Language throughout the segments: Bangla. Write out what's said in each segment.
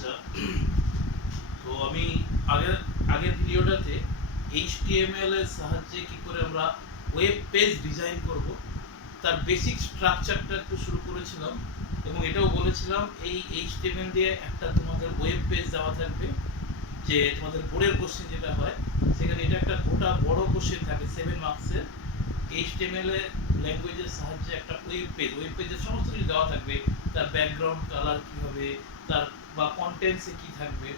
আচ্ছা, তো আমি আগের আগের ভিডিওটাতে HTML এর সাহায্যে কি করে আমরা ওয়েব পেজ ডিজাইন করব তার বেসিক স্ট্রাকচারটা একটু শুরু করেছিলাম এবং এটাও বলেছিলাম এই HTML দিয়ে একটা তোমাদের ওয়েব পেজ দেওয়া থাকবে, যে তোমাদের বোর্ডের কোশ্চেন যেটা হয় সেখানে এটা একটা গোটা বড় কোশ্চেন থাকে 7 মার্কসের। HTML এর ল্যাঙ্গুয়েজের সাহায্যে একটা ওয়েব পেজের সমস্ত কিছু দেওয়া থাকবে, তার ব্যাকগ্রাউন্ড কালার কী হবে, তার বা কন্টেন্টসে কী থাকবে,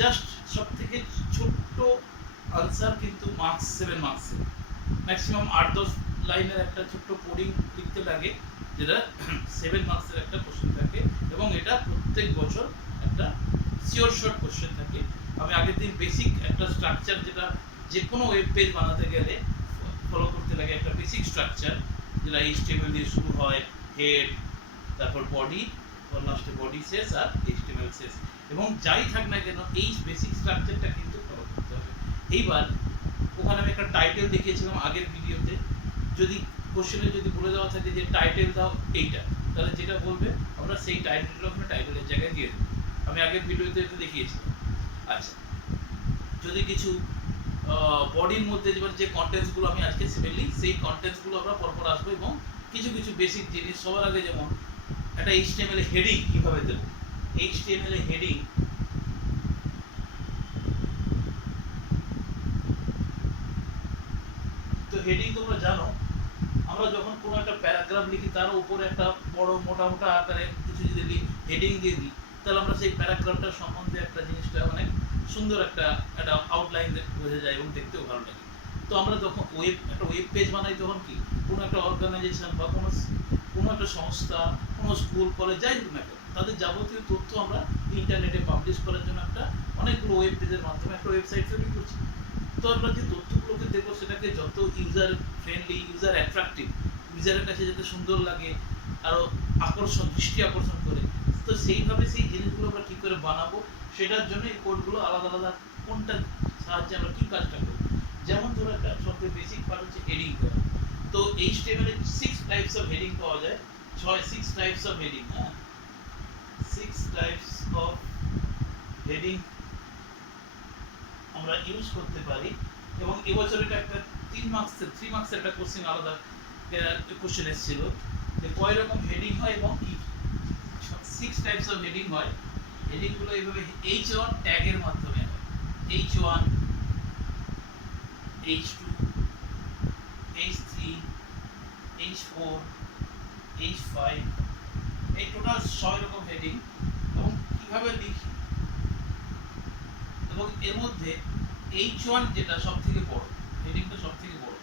জাস্ট সব থেকে ছোট্ট আনসার কিন্তু 7 মার্কসের ম্যাক্সিমাম 8-10 লাইনের একটা ছোট্ট কোডিং লিখতে লাগে, যেটা 7 মার্কসের একটা কোশ্চেন থাকে এবং এটা প্রত্যেক বছর একটা শর্ট কোশ্চেন থাকে। আমি আগের দিন বেসিক একটা স্ট্রাকচার, যেটা যে কোনো ওয়েব পেজ বানাতে গেলে ফলো করতে লাগে, একটা বেসিক স্ট্রাকচার যেটা HTML দিয়ে শুরু হয়, হেড, তারপর বডি, লাস্টে বডি শেষ আর HTML শেষ, এবং যাই থাক না কেন এই বেসিক স্ট্রাকচারটা কিন্তু ফলো করতে হবে। এইবার ওখানে আমি একটা টাইটেল দেখিয়েছিলাম আগের ভিডিওতে, যদি কোশ্চেনে যদি বলে দেওয়া থাকে যে টাইটেল দাও এইটা, তাহলে যেটা বলবে আমরা সেই টাইটেলটা ওখানে টাইটেলের জায়গায় দিয়ে দেবো। আমি আগের ভিডিওতে এটা দেখিয়েছিলাম। আচ্ছা, যদি কিছু বডির মধ্যে যে কন্টেন্টসগুলো আমি আজকে সিমেনলি সেই কন্টেন্টসগুলো আমরা পরপর আসবো, এবং কিছু কিছু বেসিক জিনিস সবার আগে, যেমন একটা HTML এ হেডিং কীভাবে দেবো। HTML এ হেডিং তো হেডিং তোমরা জানো, আমরা যখন কোনো একটা প্যারাগ্রাফ লিখি তার উপরে একটা বড় মোটা মোটা আকারে কিছু যদি হেডিং দিয়ে দিই, তাহলে আমরা সেই প্যারাগ্রাফটার সম্বন্ধে একটা জিনিসটা অনেক সুন্দর একটা আউটলাইন বোঝা যায় এবং দেখতেও ভালো লাগে। তো আমরা যখন একটা ওয়েব পেজ বানাই, তখন কি কোনো একটা অর্গানাইজেশন বা কোনো একটা সংস্থা, কোনো স্কুল কলেজ যাই হোক না কেন, তাদের যাবতীয় তথ্য আমরা ইন্টারনেটে পাবলিশ করার জন্য অনেকগুলো ওয়েব পেজের মাধ্যমে একটা ওয়েবসাইট তৈরি করছি। তো আমরা যে তথ্যগুলোকে দেবো সেটাকে যত ইউজার ফ্রেন্ডলি, ইউজার অ্যাট্রাকটিভ, ইউজারের কাছে যাতে সুন্দর লাগে, আরও দৃষ্টি আকর্ষণ করে, তো সেইভাবে সেই জিনিসগুলো আমরা কী করে বানাবো, সেটার জন্য এই কোডগুলো আলাদা আলাদা কোনটা সাহায্যে আমরা কী কাজটা করবো। যেমন ধরো একটা সবথেকে বেসিক পার্ট হচ্ছে হেডিং করা। তো HTML A 6 types of heading পাওয়া যায়, 6 টাইপস অফ হেডিং, হ্যাঁ 6 টাইপস অফ হেডিং আমরা ইউজ করতে পারি। এবং এবছর এটা একটা 3 মার্কসের একটা কোশ্চেন, আলাদা কোশ্চেন এসেছিল যে কয় রকম হেডিং হয় এবং কি 6 টাইপস অফ হেডিং হয়। হেডিংগুলো এইভাবে H1 ট্যাগের মাধ্যমে হয়, H1, H2, H3, H4, H5, এই টোটাল 6 রকম হেডিং। এবং কিভাবে লিখি, এবং এর মধ্যে H1 যেটা সবথেকে বড় হেডিংটা, সবচেয়ে বড়,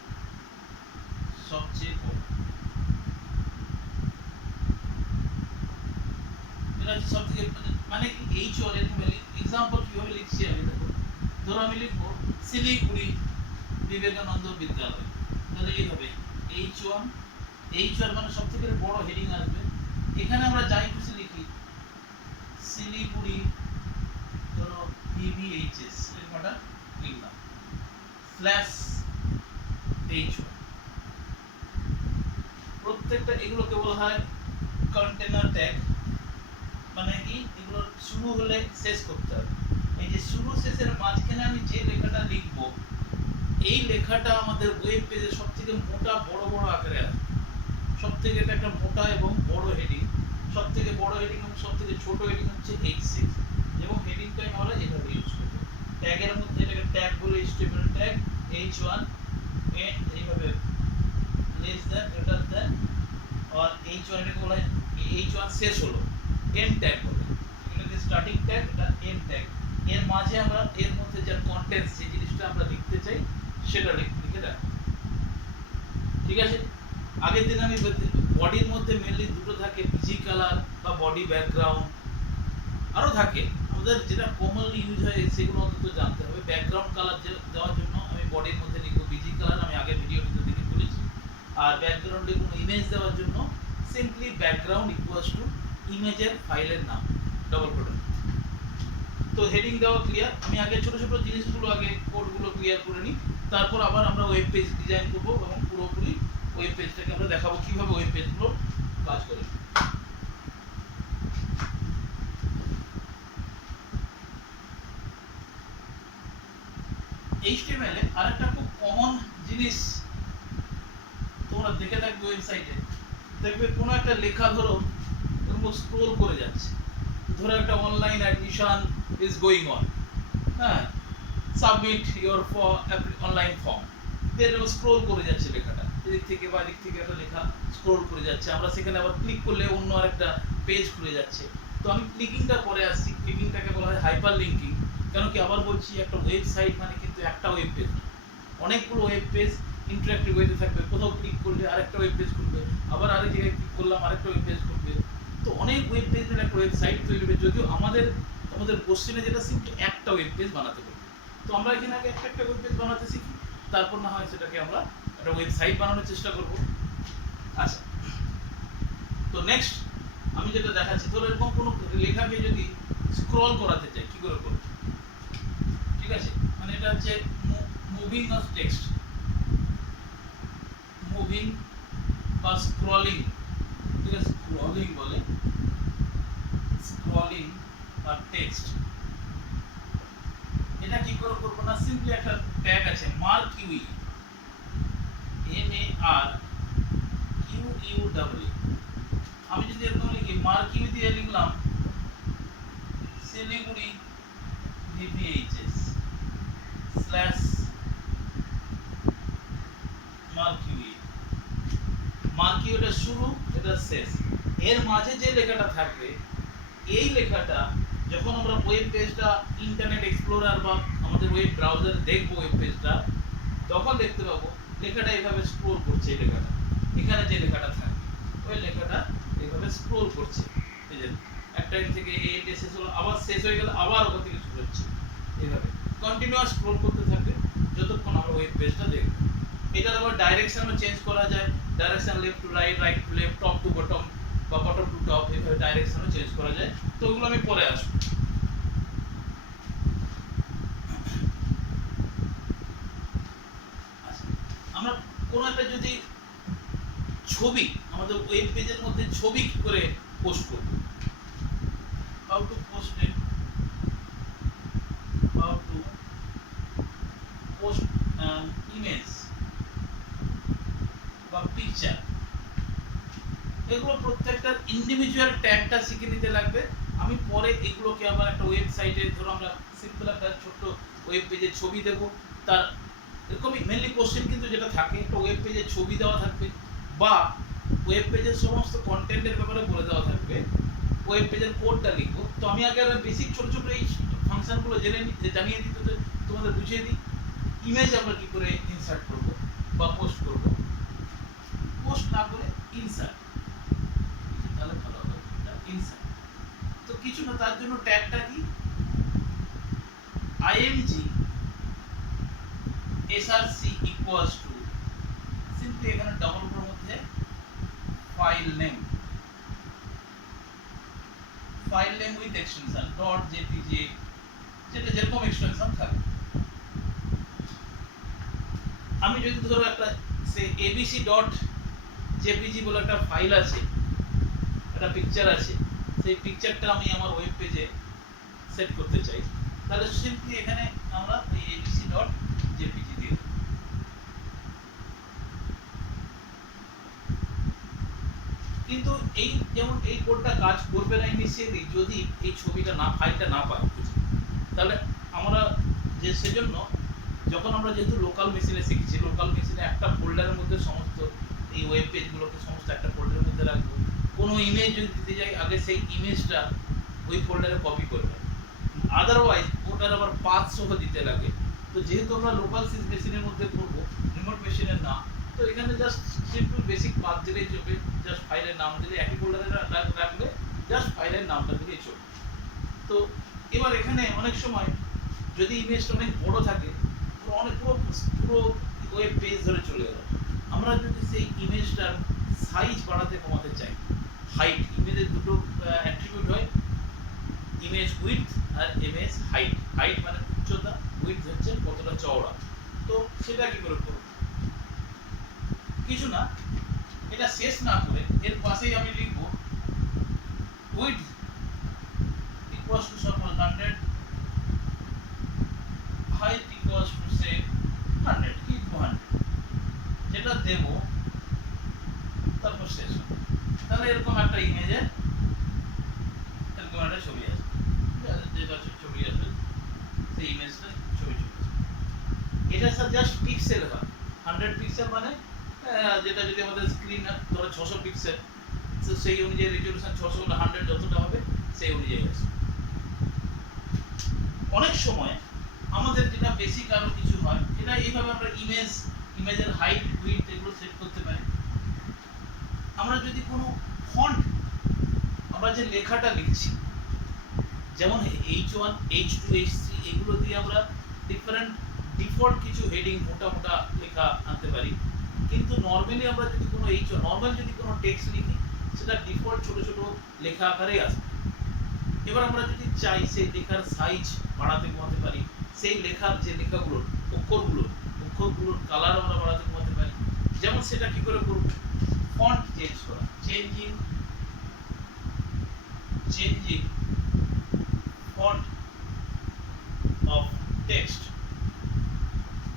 এটা সবথেকে মানে H1 এরকম এক্সাম্পল কিভাবে লিখছি আমি, দেখো ধরো আমি লিখবো শিলিগুড়ি বিবেকানন্দ বিদ্যালয়, তাহলে এইভাবে H1 মানে সবথেকে বড় হেডিং আসবে। এখানে আমরা যাই খুশি লিখি, শিলিগুড়ি ধরো BBHS এরকমটা লিখলাম স্ল্যাশ H1। প্রত্যেকটা এগুলোকে বলা হয় কন্টেনার ট্যাগ, মানে কি এগুলো শুরু হলে শেষ করতে হবে। এই যে শুরু শেষের মাঝখানে আমি যে লেখাটা লিখবো, এই লেখাটা আমাদের ওয়েব পেজে সবথেকে মোটা বড় বড় আকারে আসবে। সবথেকে এটা একটা মোটা এবং বড় হেডিং, সবথেকে বড় হেডিং এবং সবথেকে ছোট হেডিং হচ্ছে H6, এবং হেডিংটা আমরা এভাবে ইউজ করবো। ট্যাগের মধ্যে এটাকে ট্যাগ বলে, HTML ট্যাগ H1 এইভাবে লেস দ্যান, গ্রেটার দ্যান, আর H1 এটাকে বলা হয় H1 শেষ হলো এন্ড ট্যাগ বলে, এটাকে স্টার্টিং ট্যাগ, এটা এন্ড ট্যাগ। এর মাঝে আমরা এর মধ্যে যে কন্টেন্টস, যে জিনিসটা আমরা লিখতে চাই সেটা লিখে রাখবো, ঠিক আছে। আগের দিন আমি বডির মধ্যে মেনলি দুটো থাকে, ভিজি কালার বা বডি ব্যাকগ্রাউন্ড, আরও থাকে আমাদের যেটা কমনলি ইউজ হয় সেগুলো অন্তত জানতে হবে। ব্যাকগ্রাউন্ড কালার দেওয়ার জন্য আমি বডির মধ্যে লিখবো ভিজি কালার, আমি আগের ভিডিওটিতে দেখে বলেছি। আর ব্যাকগ্রাউন্ডে কোনো ইমেজ দেওয়ার জন্য সিম্পলি ব্যাকগ্রাউন্ড ইকুয়ালস টু ইমেজের ফাইলের নাম, ডবল কোটের। তো হেডিং দেওয়া ক্লিয়ার। আমি আগে ছোট ছোট জিনিসগুলো, আগে কোডগুলো ক্লিয়ার করে নিই, তারপর আবার আমরা ওয়েব পেজ ডিজাইন করবো এবং পুরোপুরি ওয়েব পেজটাকে আমরা দেখাবো কীভাবে ওয়েব পেজগুলো কাজ করে। HTML এ আরেকটা খুব কমন জিনিস তোমরা দেখে থাকবে ওয়েবসাইটে, দেখবে কোনো একটা লেখা ধরো এরকম স্ক্রোল করে যাচ্ছে, ধরো একটা online admission is going on, হ্যাঁ, সাবমিট ইওর অনলাইন ফর্ম, এরকম স্ক্রোল করে যাচ্ছে লেখাটা, এদিক থেকে বা এদিক থেকে একটা লেখা স্ক্রোল করে যাচ্ছে, আমরা সেখানে আবার ক্লিক করলে অন্য আরেকটা পেজ খুলে যাচ্ছে। তো আমি ক্লিকিংটা পরে আসছি, ক্লিকিংটাকে বলা হয় হাইপার লিঙ্কিং। কেন কি আবার বলছি, একটা ওয়েবসাইট মানে কিন্তু একটা ওয়েব পেজ, অনেকগুলো ওয়েব পেজ ইন্টারঅ্যাক্টিভ ওয়েতে থাকবে, কোথাও ক্লিক করলে আরেকটা ওয়েব পেজ খুলবে, আবার আরেক জায়গায় ক্লিক করলাম আরেকটা ওয়েব পেজ খুলবে, তো অনেক ওয়েব পেজের একটা ওয়েবসাইট তৈরি হবে। যদিও আমাদের কোশ্চেনে যেটা সিম্পলি একটা ওয়েব পেজ বানাতে পারবে, তো আমরা এখানে আগে একটা ওয়েব পেজ বানাতে শিখি, তারপর না হয় সেটাকে আমরা একটা ওয়েবসাইট বানানোর চেষ্টা করব। আচ্ছা, তো নেক্সট আমি যেটা দেখাচ্ছি, ধরো এরকম কোনো লেখাকে যদি স্ক্রল করাতে চাই, কি করে করব? ঠিক আছে, মানে এটা হচ্ছে মুভিং অফ টেক্সট, মুভিং বা স্ক্রলিং, ঠিক আছে, স্ক্রলিং বলে, স্ক্রলিং আর টেক্সট, এটা কি করে করব না, সিম্পলি একটা ট্যাগ আছে মার্ক ইউই, MARQUE, আমি যদি এরকম লিখি মার্ক ইউ দিয়ে লিখলাম শিলিগুড়ি VPHS স্ল্যাশ মার্কিউই, মার্কিউটা শুরু, এটা শেষ, এর মাঝে যে লেখাটা থাকবে, এই লেখাটা যখন আমরা ওয়েব পেজটা ইন্টারনেট এক্সপ্লোরার বা আমাদের ওয়েব ব্রাউজারে দেখবো ওয়েব পেজটা, তখন দেখতে পাবো লেখাটা এইভাবে স্ক্রোল করছে, এই লেখাটা এখানে যে লেখাটা থাকবে ওই লেখাটা এইভাবে স্ক্রোল করছে, এই যে একটা এন্ড থেকে এই শেষ হলো, আবার শেষ হয়ে গেল, আবার ওখান থেকে শুরু হচ্ছে, এইভাবে কন্টিনিউয়াস স্ক্রোল করতে থাকবে যতক্ষণ আমরা ওয়েব পেজটা দেখব। এটার আবার ডাইরেকশনও চেঞ্জ করা যায়, direction left to right, right to left, top to bottom বা বটম টু টপ, এইভাবে ডাইরেকশনও চেঞ্জ করা যায়। তো ওগুলো আমি পরে আসবো। আচ্ছা, আমরা কোনো একটা যদি ছবি আমাদের ওয়েব পেজের মধ্যে ছবি কি করে পোস্ট করব, how to post it, how to post an image বা পিকচার, এগুলো প্রত্যেকটা ইন্ডিভিজুয়াল ট্যাগটা শিখে নিতে লাগবে। আমি পরে এগুলোকে আবার একটা ওয়েবসাইটে, ধরো আমরা সিম্পল একটা ছোট্ট ওয়েব পেজের ছবি দেবো, তার এরকমই মেনলি কোশ্চেন কিন্তু যেটা থাকে, একটা ওয়েব পেজের ছবি দেওয়া থাকবে বা ওয়েব পেজের সমস্ত কন্টেন্টের ব্যাপারে বলে দেওয়া থাকবে, ওয়েব পেজের কোডটা লিখবো। তো আমি আগে বেসিক ছোট ছোট এই ফাংশনগুলো জানিয়ে দিতে তোমাদের বুঝিয়ে দিই। ইমেজ আমরা কি করে ইনসার্ট করব বা পোস্ট করব, পোস্ট না করে ইনসার্ট, তাহলে ভালো হবে, ইনসার্ট। তো কিছু না, তার জন্য ট্যাগটা কি, img src equals to, simply এখানে ডাবল কোটের মধ্যে file name with extension dot JPG, যেটা যেরকম এক্সটেনশন থাকে। আমি যদি ধরো একটা সে abc ডট জেপিজি বলে একটা ফাইল আছে, একটা পিকচার আছে, সেই পিকচারটা আমি আমার ওয়েব পেজে সেট করতে চাই, তাহলে সিম্পলি এখানে আমরা এই abc ডট জেপিজি দিয়ে দেব। কিন্তু এই যেমন এই কোডটা কাজ করবে না ইনিশিয়ালি যদি এই ছবিটা না, ফাইলটা না পাই, তাহলে আমরা যে সেজন্য যখন আমরা যেহেতু লোকাল মেশিনে শিখছি, লোকাল মেশিনে একটা ফোল্ডারের মধ্যে সমস্ত এই ওয়েব পেজগুলোকে সমস্ত একটা ফোল্ডারের মধ্যে রাখবো। কোনো ইমেজ যদি দিতে যাই, আগে সেই ইমেজটা ওই ফোল্ডারে কপি করবে, আদারওয়াইজ ওটার আবার পাথ সহ দিতে লাগে। তো যেহেতু আমরা লোকাল মেশিনের মধ্যে করবো, রিমোট মেশিনের না, তো এখানে জাস্ট সিম্পল বেসিক পাথ দিলেই চলবে, জাস্ট ফাইলের নাম দিলে, একই ফোল্ডারে রাখলে জাস্ট ফাইলের নামটা দিলেই চলবে। তো এবার এখানে অনেক সময় যদি ইমেজটা অনেক বড় থাকে, অনেক পুরো ওয়েব পেজ ধরে চলে গেল, আমরা যদি সেই ইমেজটার সাইজ বাড়াতে কমাতে চাই, হাইট, ইমেজের দুটো অ্যাট্রিবিউট হয়, ইমেজ উইডথ আর ইমেজ হাইট। হাইট মানে উচ্চতা, উইডথ হচ্ছে কতটা চওড়া। তো সেটা কি করে করব, কিছু না, এটা শেষ না করে এর পাশেই আমি লিখব width equals to 100, height equals to say 100 কি 200 যেটা দেব তারপর শেষ হবে। তাহলে এরকম একটা ইমেজে এরকম একটা ছবি আসবে, যেটা ছবি আসবে সেই ইমেজটা ছবি চলে আসবে। এটা স্যার জাস্ট পিক্সেল হয়, 100 পিক্সেল মানে যেটা যদি আমাদের স্ক্রিন ধরো 600 পিক্সেল, তো সেই অনুযায়ী রেজলিউশন 600 হলে 100 যতটা হবে সেই অনুযায়ী আসবে। অনেক সময় আমাদের যেটা বেসিক আরো কিছু হয়, এটা এইভাবে আমরা ইমেজের হাইট উইডথ এগুলো সেট করতে পারি। আমরা যদি কোনো ফন্ট, আমরা যে লেখাটা লিখছি যেমন H1 H2 H3 এগুলো দিয়ে আমরা ডিফারেন্ট ডিফল্ট কিছু হেডিং মোটা মোটা লেখা আনতে পারি, কিন্তু নরমালি আমরা যদি কোনো নরমাল যদি কোনো টেক্সট লিখি সেটা ডিফল্ট ছোট ছোট লেখা আকারেই আসবে। এবার আমরা যদি চাই সেই লেখার সাইজ বাড়াতে কমাতে পারি, সেই লেখার যে লেখাগুলোর অক্ষরগুলোর কালার আমরা বাড়াতে কমাতে পারি। যেমন সেটা কি করে করব, ফন্ট চেঞ্জ করা, চেঞ্জিং ফন্ট অফ টেক্সট।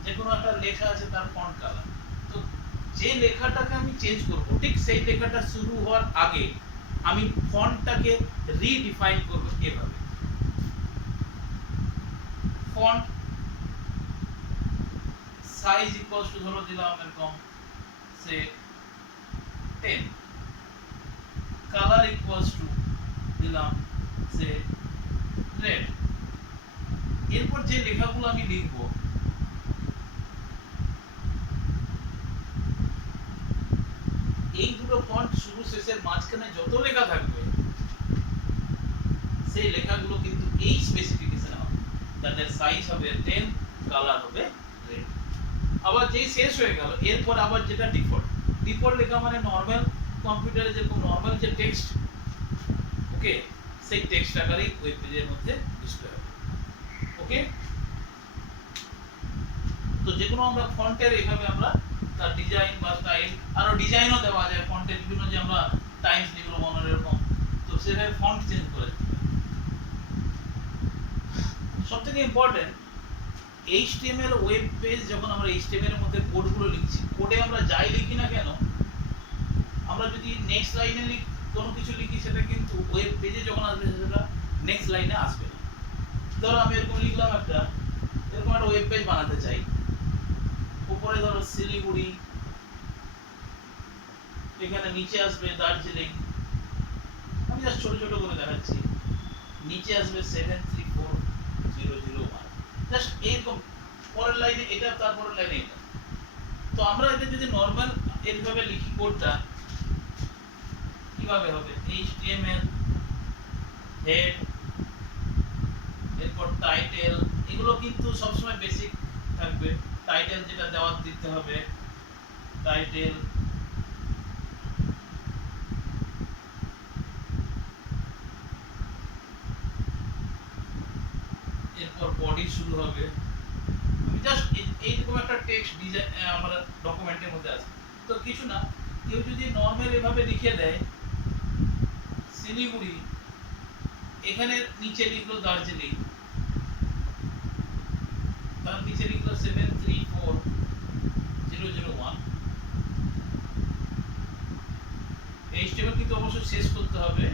যে কোনো একটা লেখা আছে তার ফন্ট কালার, তো যে লেখাটাকে আমি চেঞ্জ করব ঠিক সেই লেখাটা শুরু হওয়ার আগে আমি ফন্টটাকে রিডিফাইন করব এভাবে, ফন্ট সাইজ ইকুয়ালস টু ধরো দিলাম এরকম সে 10, কালার ইকুয়ালস টু দিলাম সে রেড। এরপর যে লেখাগুলো আমি লিখব এই দুটো ফন্ট শুরু শেষের মাঝখানে যত লেখা থাকবে সেই লেখাগুলো কিন্তু এই স্পেসিফিকেশন হবে, তাদের সাইজ হবে 10, কালার হবে রেড। আবার যেই শেষ হয়ে গেল এরপর আবার যেটা ডিফল্ট লেখা মানে নরমাল কম্পিউটারে যেরকম নরমাল যে টেক্সট, ওকে, সেই টেক্সট আকারেই ওয়েব পেজের মধ্যে ডিসপ্লে হবে। ওকে, তো যেকোনো আমরা ফন্টের এইভাবে আমরা তার ডিজাইন বা স্টাইল, আরো ডিজাইনও দেওয়া যায় ফন্টের বিভিন্ন, যে আমরা টাইমস নিউ রোমান এরকম, তো সেভাবে ফন্ট চেঞ্জ করে দিতে পারি। সবথেকে ইম্পর্টেন্ট, HTML ওয়েব পেজ যখন আমরা HTML এর মধ্যে কোডগুলো লিখছি, কোডে আমরা যাই লিখি না কেন, আমরা যদি নেক্সট লাইনে কোনো কিছু লিখি সেটা কিন্তু ওয়েব পেজে যখন আসবে সেটা নেক্সট লাইনে আসবে না। ধরো আমি এরকম লিখলাম এরকম একটা ওয়েব পেজ বানাতে চাই, উপরে ধরো শিলিগুড়ি, এখানে নিচে আসবে দার্জিলিং, আমি জাস্ট ছোট ছোট করে দেখাচ্ছি, নিচে আসবে 734001, জাস্ট এইরকম পরের লাইনে এটা, তারপরের লাইনে এটা। তো আমরা এটা যদি নরমাল এইভাবে লিখি কোডটা কিভাবে হবে, HTML হেড, এরপর টাইটেল, এগুলো কিন্তু সবসময় বেসিক থাকবে। টাইটেল যেটা দেওয়ার দিতে হবে, টাইটেল, এরপর বডি শুরু হবে। আমি জাস্ট এইরকম একটা টেক্সট ডিজাইন আমার ডকুমেন্টের মধ্যে আছে, তো কিছু না, কেউ যদি নরমাল এভাবে লিখে দেয় শিলিগুড়ি, এখানে নিচে লিখলো দার্জিলিং, তার নিচে লিখলো 734001, HTML কিন্তু অবশ্যই শেষ করতে হবে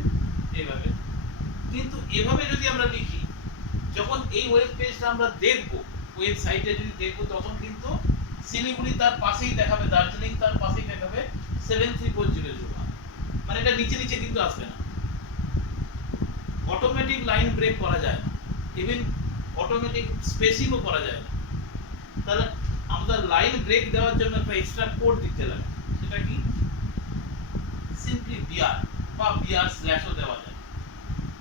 এইভাবে। কিন্তু এভাবে যদি আমরা লিখি, যখন এই ওয়েব পেজটা আমরা দেখব, ওয়েবসাইটে যদি দেখব, তখন কিন্তু শিলিগুড়ি তার পাশেই দেখাবে, দার্জিলিং তার পাশেই দেখাবে 734001, মানে এটা নিচে নিচে কিন্তু আসবে না। অটোমেটিক লাইন ব্রেক করা যায় না, ইভেন অটোমেটিক স্পেসিংও করা যায় না। তাহলে আমাদের লাইন ব্রেক দেওয়ার জন্য একটা এক্সট্রা কোড দিতে লাগে, সেটা কি সিম্পলি বিআর বা বিআর স্ল্যাশও দেওয়া যায়,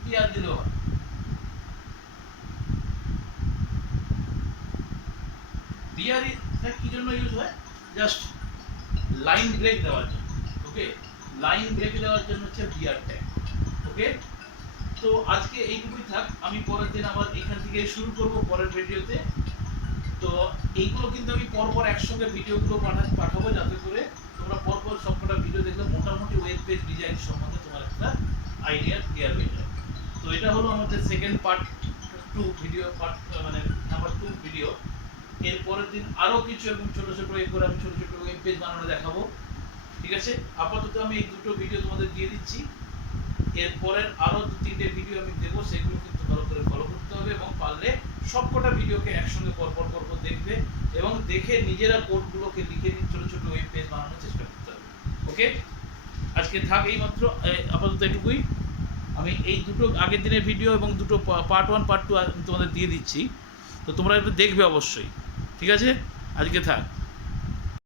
বিআর দিলেও হয়। বিআর কি জন্য ইউজ হয়, জাস্ট লাইন ব্রেক দেওয়ার জন্য। ওকে, লাইন ব্রেক দেওয়ার জন্য হচ্ছে বিআর ট্যাগ। ওকে, তো আজকে এইটুকুই থাক, আমি পরের দিন আবার এখান থেকে শুরু করব পরের ভিডিওতে। তো এইগুলো কিন্তু আমি পরপর একসঙ্গে ভিডিওগুলো পাঠাবো, যাতে করে তোমরা পরপর সবকটা ভিডিও দেখলে মোটামুটি ওয়েব পেজ ডিজাইন সম্বন্ধে তোমার একটা আইডিয়া ক্লিয়ার হয়ে যায়। তো এটা হলো আমাদের সেকেন্ড পার্ট 2 ভিডিও, পার্ট মানে নাম্বার 2 ভিডিও। এর পরের দিন আরও কিছু এবং ছোটো ছোটো এ করে আমি ছোটো ছোটো ওয়েব পেজ বানানো দেখাবো। ঠিক আছে, আপাতত আমি এই দুটো ভিডিও তোমাদের দিয়ে দিচ্ছি। এরপরের আরও 2-3টে ভিডিও আমি দেবো, সেগুলো কিন্তু ভালো করে ফলো করতে হবে এবং পারলে সবকটা ভিডিওকে একসঙ্গে পরপর পরপর দেখবে এবং দেখে নিজেরা কোডগুলোকে লিখে নিয়ে ছোটো ছোটো ওয়েব পেজ বানানোর চেষ্টা করতে হবে। ওকে, আজকে থাক এইমাত্র, আপাতত এটুকুই। আমি এই দুটো আগের দিনের ভিডিও এবং দুটো পার্ট 1 পার্ট 2 আমি তোমাদের দিয়ে দিচ্ছি, তো তোমরা একটু দেখবে অবশ্যই। ঠিক আছে, আজকে থাক।